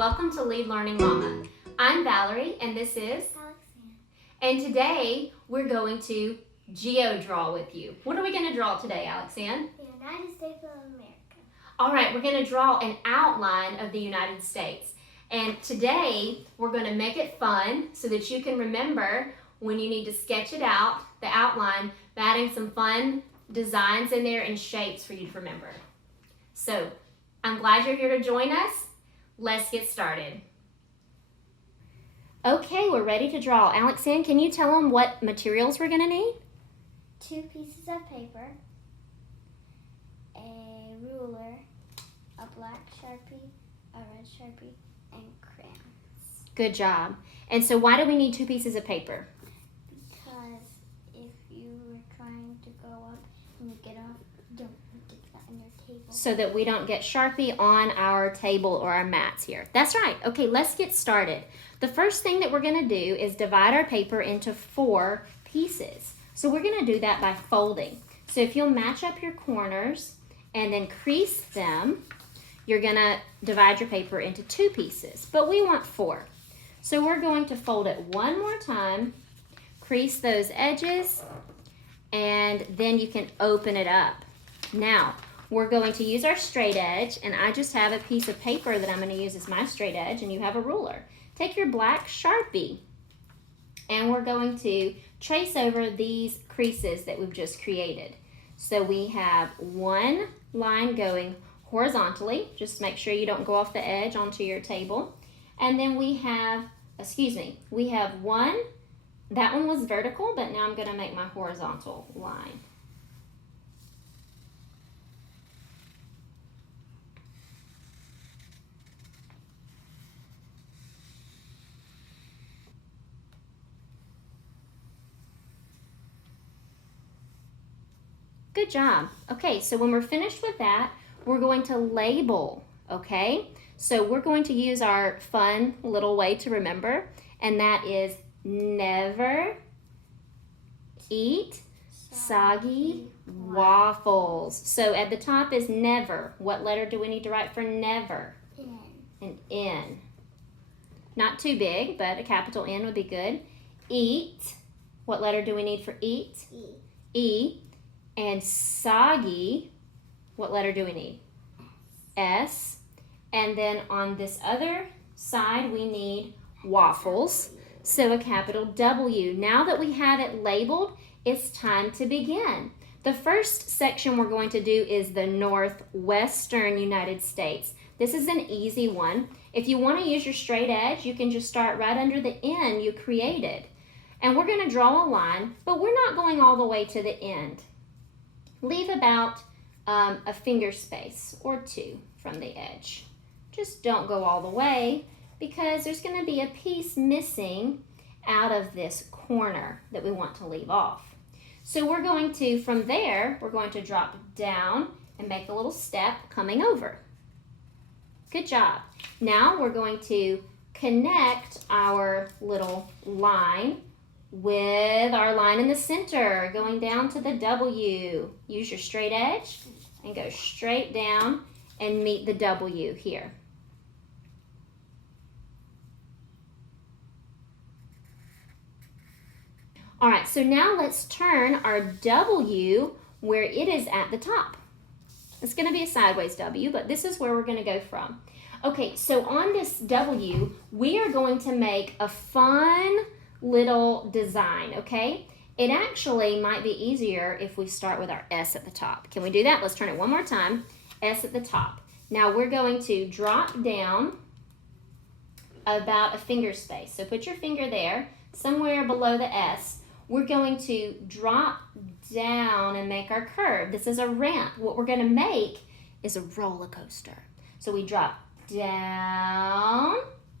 welcome to Lead Learning Mama. I'm Valerie and this is AlexAnn. And today we're going to geo-draw with you. What are we going to draw today, AlexAnn? The United States of America. All right, we're going to draw an outline of the United States. And today we're going to make it fun so that you can remember when you need to sketch it out, the outline, by adding some fun designs in there and shapes for you to remember. So I'm glad you're here to join us. Let's get started. Okay, we're ready to draw. AlexAnn, can you tell them what materials we're going to need? 2 pieces of paper, a ruler, a black Sharpie, a red Sharpie, and crayons. Good job. And so why do we need 2 pieces of paper? Because if you were trying to go up and you get off, don't get that in your table. So that we don't get Sharpie on our table or our mats here. That's right. Okay, let's get started. The first thing that we're going to do is divide our paper into 4 pieces. So we're going to do that by folding. So if you'll match up your corners and then crease them, you're going to divide your paper into 2 pieces, but we want 4. So we're going to fold it one more time, crease those edges, and then you can open it up. Now, we're going to use our straight edge, and I just have a piece of paper that I'm going to use as my straight edge, and you have a ruler. Take your black Sharpie, and we're going to trace over these creases that we've just created. So we have one line going horizontally, just make sure you don't go off the edge onto your table. And then we have, we have one, that one was vertical, but now I'm going to make my horizontal line. Good job. Okay, so when we're finished with that, we're going to label, okay? So we're going to use our fun little way to remember, and that is never eat soggy waffles. So at the top is never. What letter do we need to write for never? N. An N. Not too big, but a capital N would be good. Eat. What letter do we need for eat? E. E. And soggy, what letter do we need? S. And then on this other side, we need waffles, so a capital W. Now that we have it labeled, it's time to begin. The first section we're going to do is the northwestern United States. This is an easy one. If you want to use your straight edge, you can just start right under the N you created. And we're going to draw a line, but we're not going all the way to the end. Leave about a finger space or 2 from the edge. Just don't go all the way because there's going to be a piece missing out of this corner that we want to leave off. So we're going to, from there, we're going to drop down and make a little step coming over. Good job. Now we're going to connect our little line with our line in the center, going down to the W. Use your straight edge and go straight down and meet the W here. All right, so now let's turn our W where it is at the top. It's going to be a sideways W, but this is where we're going to go from. Okay, so on this W, we are going to make a fun little design, okay? It actually might be easier if we start with our S at the top. Can we do that? Let's turn it one more time. S at the top. Now we're going to drop down about a finger space. So put your finger there, somewhere below the S. We're going to drop down and make our curve. This is a ramp. What we're going to make is a roller coaster. So we drop down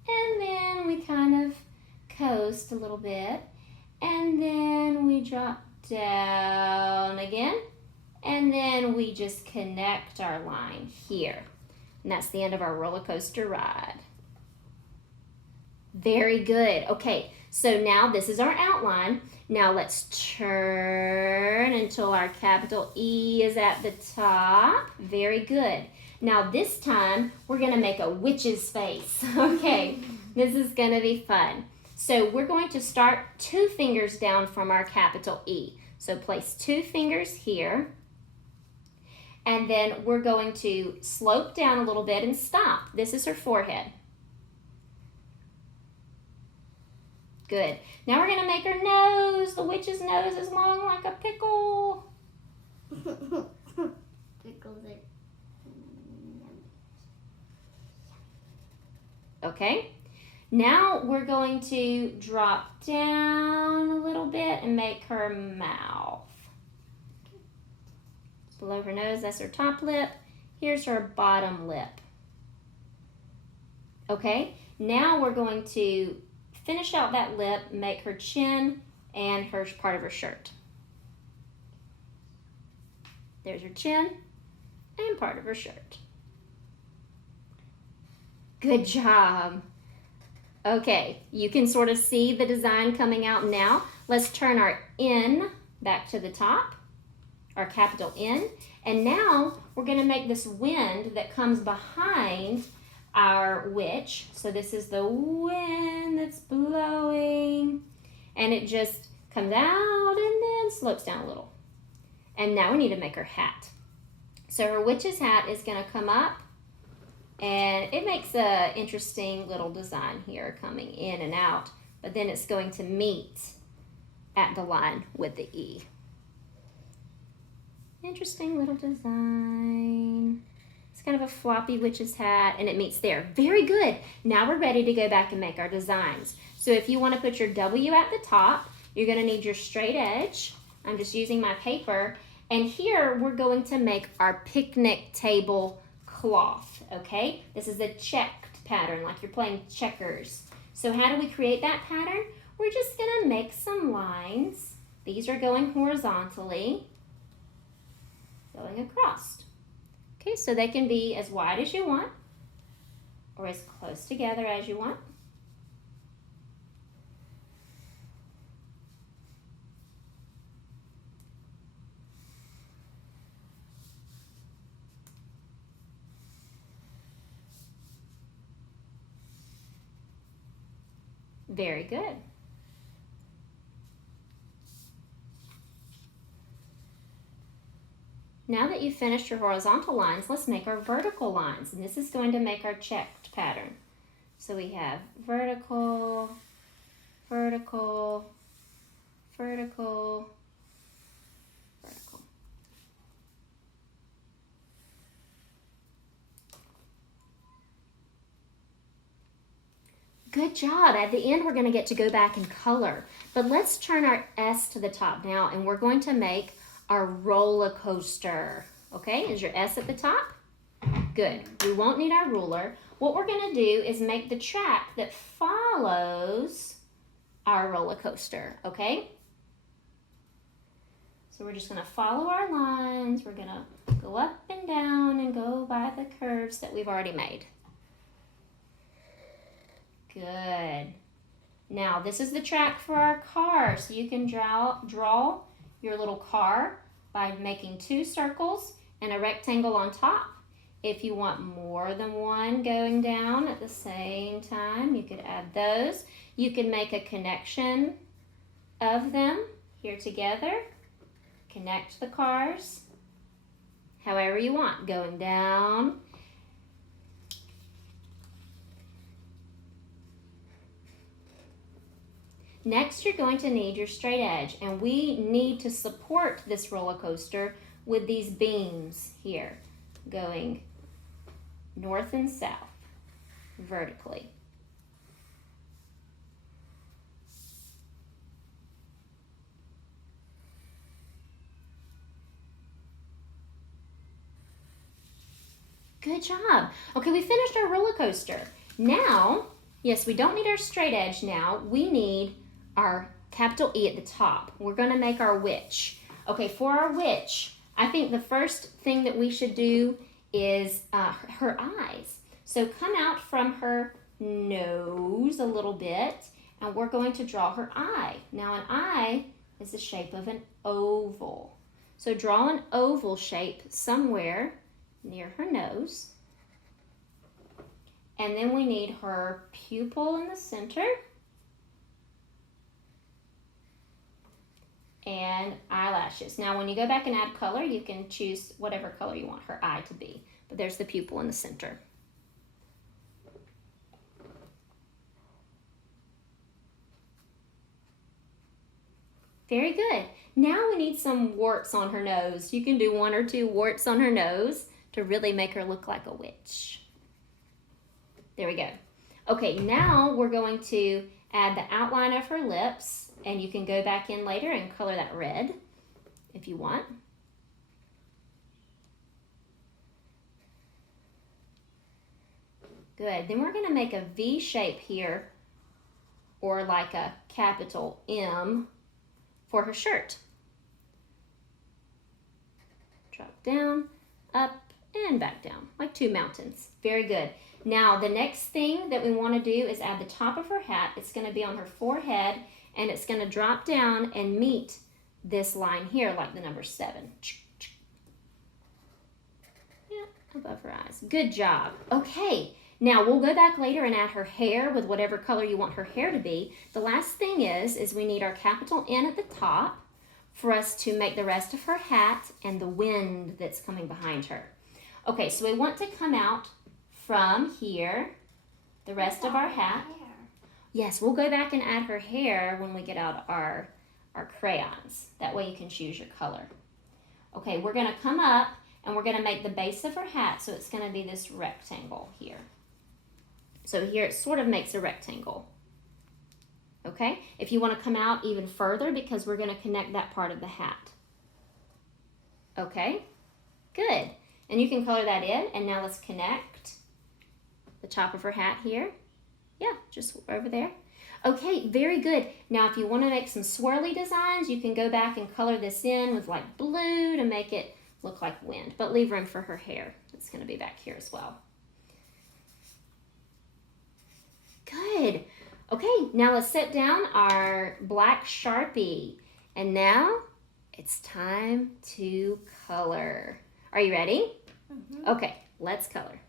and then we kind of coast a little bit, and then we drop down again, and then we just connect our line here. And that's the end of our roller coaster ride. Very good. Okay, So now this is our outline. Now let's turn until our capital E is at the top. Very good. Now this time we're going to make a witch's face. Okay, this is going to be fun. So we're going to start 2 fingers down from our capital E. So place 2 fingers here. And then we're going to slope down a little bit and stop. This is her forehead. Good. Now we're going to make her nose. The witch's nose is long like a pickle. Pickles it. Okay. Now we're going to drop down a little bit and make her mouth. Below her nose, that's her top lip. Here's her bottom lip. Okay, now we're going to finish out that lip, make her chin and her part of her shirt. There's her chin and part of her shirt. Good job. Okay, you can sort of see the design coming out now. Let's turn our N back to the top, our capital N, and now we're going to make this wind that comes behind our witch. So this is the wind that's blowing, and it just comes out and then slopes down a little. And now we need to make her hat. So her witch's hat is going to come up, and it makes an interesting little design here coming in and out, but then it's going to meet at the line with the E. Interesting little design. It's kind of a floppy witch's hat, and it meets there. Very good. Now we're ready to go back and make our designs. So if you want to put your W at the top, you're going to need your straight edge. I'm just using my paper. And here we're going to make our picnic table cloth, okay? This is a checked pattern, like you're playing checkers. So how do we create that pattern? We're just going to make some lines. These are going horizontally, going across. Okay, so they can be as wide as you want or as close together as you want. Very good. Now that you've finished your horizontal lines, let's make our vertical lines. And this is going to make our checked pattern. So we have vertical, vertical, vertical, vertical. Good job. At the end, we're going to get to go back and color. But let's turn our S to the top now, and we're going to make our roller coaster. Okay, is your S at the top? Good. We won't need our ruler. What we're going to do is make the track that follows our roller coaster, okay? So we're just going to follow our lines. We're going to go up and down and go by the curves that we've already made. Good. Now this is the track for our car. So you can draw your little car by making 2 circles and a rectangle on top. If you want more than one going down at the same time, you could add those. You can make a connection of them here together. Connect the cars however you want, going down. Next, you're going to need your straight edge, and we need to support this roller coaster with these beams here, going north and south, vertically. Good job. Okay, we finished our roller coaster. Now, yes, we don't need our straight edge now. We need our capital E at the top. We're going to make our witch. Okay, for our witch, I think the first thing that we should do is her eyes. So come out from her nose a little bit, and we're going to draw her eye. Now an eye is the shape of an oval. So draw an oval shape somewhere near her nose. And then we need her pupil in the center. And eyelashes. Now when you go back and add color, you can choose whatever color you want her eye to be. But there's the pupil in the center. Very good. Now we need some warts on her nose. You can do 1 or 2 warts on her nose to really make her look like a witch. There we go. Okay, now we're going to add the outline of her lips, and you can go back in later and color that red if you want. Good. Then we're going to make a V shape here, or like a capital M for her shirt. Drop down, up, and back down, like 2 mountains. Very good. Now, the next thing that we want to do is add the top of her hat. It's going to be on her forehead, and it's going to drop down and meet this line here, like the number 7. Yeah, above her eyes. Good job. Okay. Now, we'll go back later and add her hair with whatever color you want her hair to be. The last thing is we need our capital N at the top for us to make the rest of her hat and the wind that's coming behind her. Okay, so we want to come out from here, the rest of our hat. Yes, we'll go back and add her hair when we get out our crayons. That way you can choose your color. Okay, we're going to come up and we're going to make the base of her hat, so it's going to be this rectangle here. So here it sort of makes a rectangle. Okay, if you want to come out even further, because we're going to connect that part of the hat. Okay, good. And you can color that in, and now let's connect the top of her hat here. Yeah, just over there. Okay, very good. Now if you want to make some swirly designs, you can go back and color this in with like blue to make it look like wind, but leave room for her hair. It's going to be back here as well. Good. Okay, now let's set down our black Sharpie. And now it's time to color. Are you ready? Mm-hmm. Okay, let's color.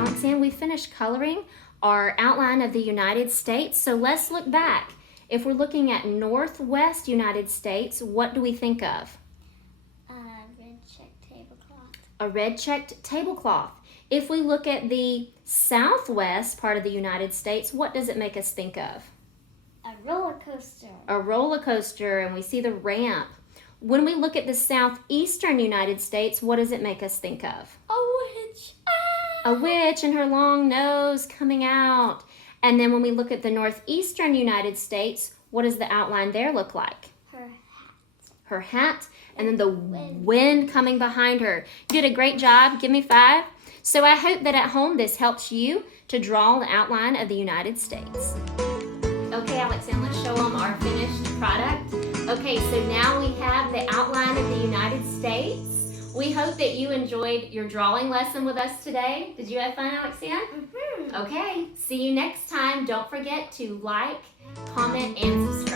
AlexAnn, we finished coloring our outline of the United States. So let's look back. If we're looking at Northwest United States, what do we think of? Red checked tablecloth. A red checked tablecloth. If we look at the Southwest part of the United States, what does it make us think of? A roller coaster. A roller coaster, and we see the ramp. When we look at the Southeastern United States, what does it make us think of? A witch. A witch and her long nose coming out. And then when we look at the Northeastern United States, what does the outline there look like? Her hat. Her hat, and then the wind coming behind her. You did a great job. Give me 5. So I hope that at home this helps you to draw the outline of the United States. Okay, AlexAnn, let's show them our finished product. Okay, so now we have the outline of the United States. We hope that you enjoyed your drawing lesson with us today. Did you have fun, AlexAnn? Mm-hmm. Okay, see you next time. Don't forget to like, comment, and subscribe.